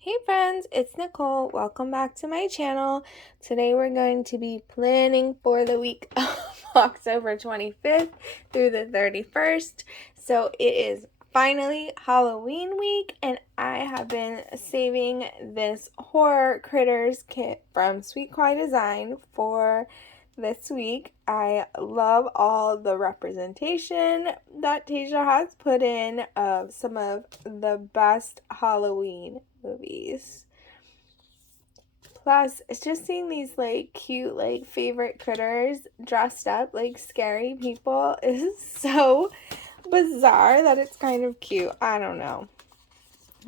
Hey friends, it's Nicole. Welcome back to my channel. Today we're going to be planning for the week of October 25th through the 31st. So it is finally Halloween week and I have been saving this horror critters kit from Sweet Kawaii Design for this week. I love all the representation that Tasia has put in of some of the best Halloween movies. Plus, it's just seeing these like cute like favorite critters dressed up like scary people is so bizarre that it's kind of cute. I don't know.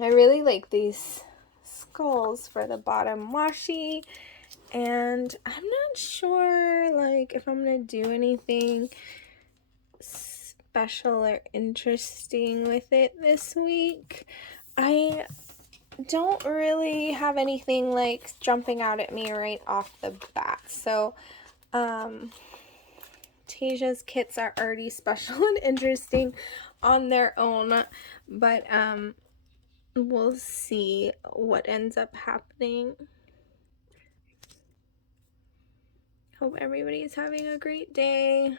I really like these skulls for the bottom washi, and I'm not sure like if I'm gonna do anything special or interesting with it this week. I don't really have anything like jumping out at me right off the bat. So Tasia's kits are already special and interesting on their own, but we'll see what ends up happening. Hope everybody's having a great day.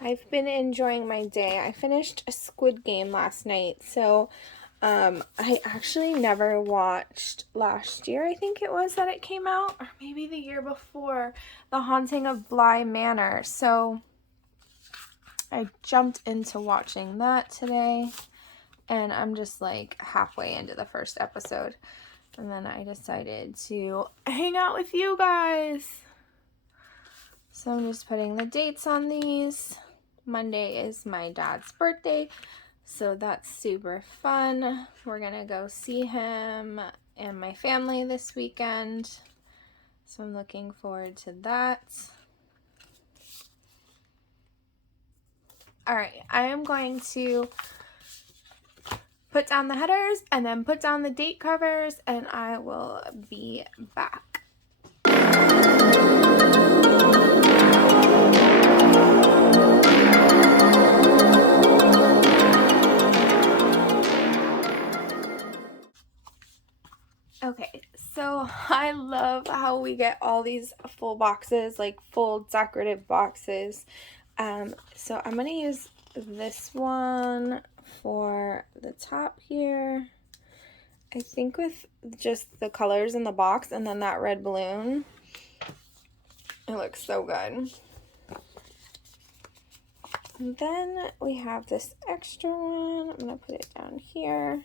I've been enjoying my day. I finished a Squid Game last night, so I actually never watched last year, I think it was, that it came out, or maybe the year before, The Haunting of Bly Manor. So I jumped into watching that today, and I'm just like halfway into the first episode. And then I decided to hang out with you guys. So I'm just putting the dates on these. Monday is my dad's birthday, so that's super fun. We're gonna go see him and my family this weekend, so I'm looking forward to that. Alright, I am going to put down the headers and then put down the date covers, and I will be back. Okay, so I love how we get all these full boxes, like full decorative boxes. So I'm gonna use this one for the top here. I think with just the colors in the box and then that red balloon. It looks so good. And then we have this extra one. I'm gonna put it down here.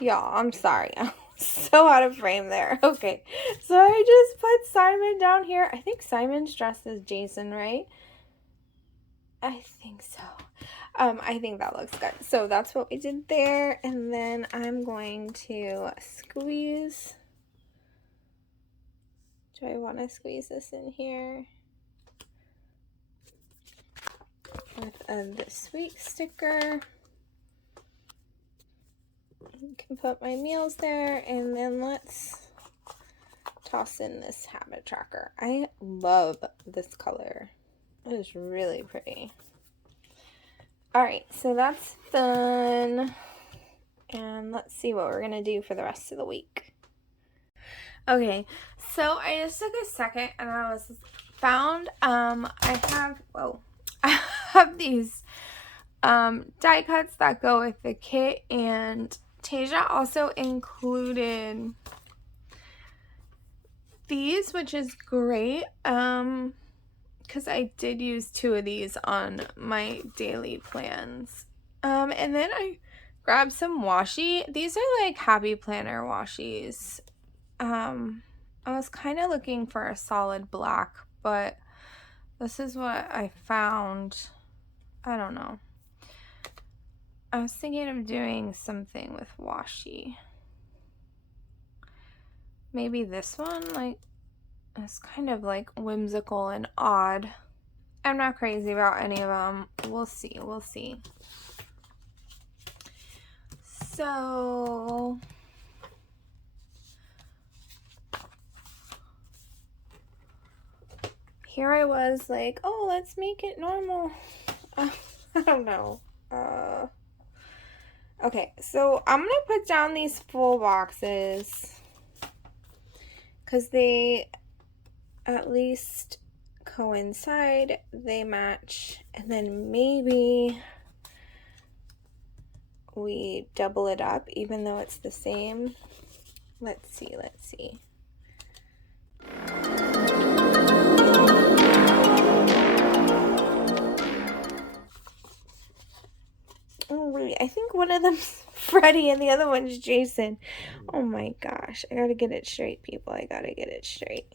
Y'all, I'm sorry. I'm so out of frame there. Okay, so I just put Simon down here. I think Simon's dressed as Jason, right? I think so. I think that looks good. So that's what we did there. And then I'm going to squeeze. Do I want to squeeze this in here? With the sweet sticker. You can put my meals there, and then let's toss in this habit tracker. I love this color. It is really pretty. Alright, so that's done. And let's see what we're going to do for the rest of the week. Okay, so I just took a second and I found, I have these die cuts that go with the kit, and Tasia also included these, which is great, because I did use 2 of these on my daily plans. And then I grabbed some washi. These are like Happy Planner washi's. I was kind of looking for a solid black, but this is what I found. I don't know. I was thinking of doing something with washi. Maybe this one, like, it's kind of like whimsical and odd. I'm not crazy about any of them. We'll see. We'll see. So here I was like, oh, let's make it normal. I don't know. Okay, so I'm gonna put down these full boxes because they at least coincide, they match, and then maybe we double it up even though it's the same. Let's see. Oh wait, I think one of them's Freddy and the other one's Jason. Oh my gosh, I gotta get it straight, people. I gotta get it straight.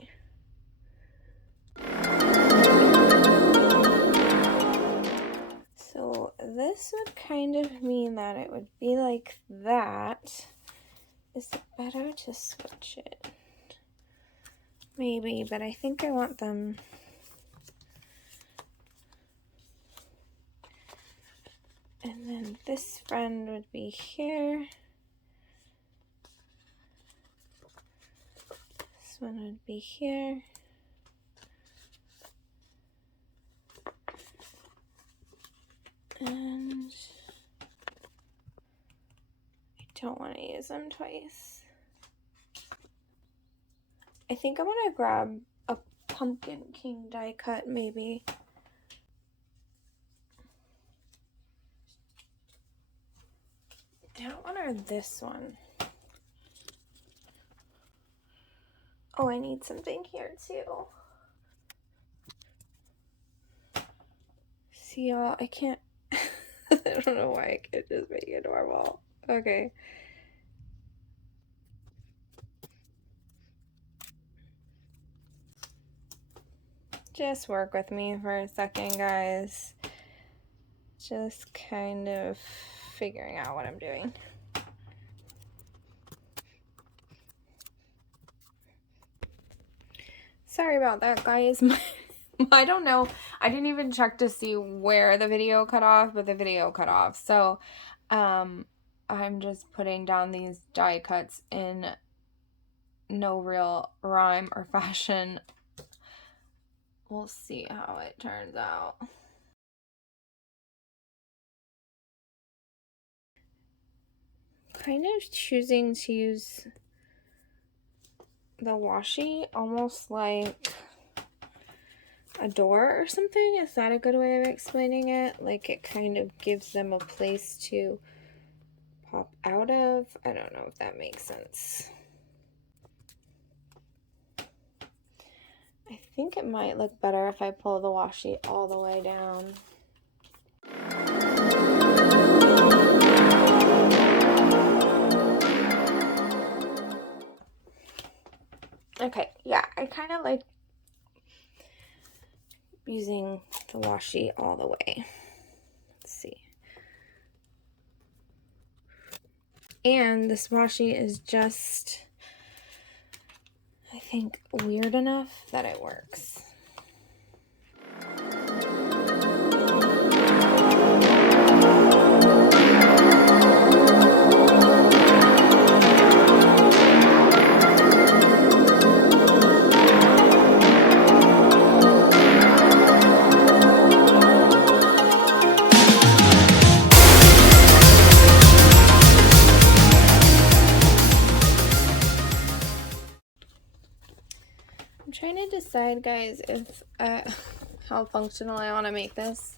So this would kind of mean that it would be like that. Is it better to switch it? Maybe, but I think I want them. And then this friend would be here. This one would be here. And I don't want to use them twice. I think I'm gonna grab a Pumpkin King die cut, maybe. That one or this one? Oh, I need something here too. See y'all, I can't, I don't know why I can't just make it normal. Okay. Just work with me for a second, guys. Just kind of figuring out what I'm doing. Sorry about that, guys. I don't know. I didn't even check to see where the video cut off, but the video cut off. So, I'm just putting down these die cuts in no real rhyme or fashion. We'll see how it turns out. Kind of choosing to use the washi almost like a door or something. Is that a good way of explaining it? Like it kind of gives them a place to pop out of. I don't know if that makes sense. I think it might look better if I pull the washi all the way down. Okay, yeah, I kind of like using the washi all the way. Let's see. And this washi is just, I think, weird enough that it works. I'm trying to decide, guys, if how functional I want to make this.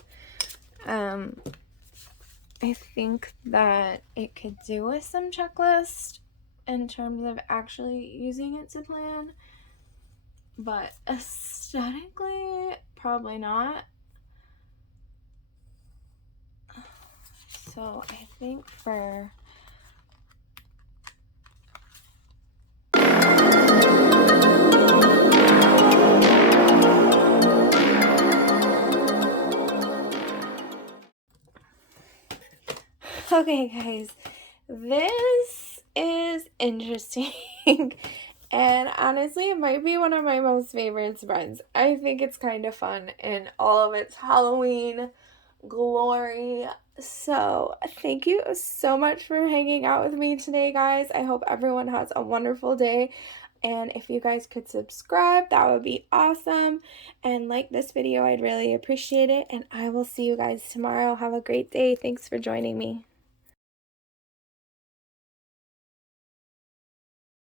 I think that it could do with some checklist in terms of actually using it to plan, but aesthetically, probably not. So I think for okay, guys, this is interesting. And honestly, it might be one of my most favorite spreads. I think it's kind of fun in all of its Halloween glory. So thank you so much for hanging out with me today, guys. I hope everyone has a wonderful day. And if you guys could subscribe, that would be awesome. And like this video, I'd really appreciate it. And I will see you guys tomorrow. Have a great day. Thanks for joining me.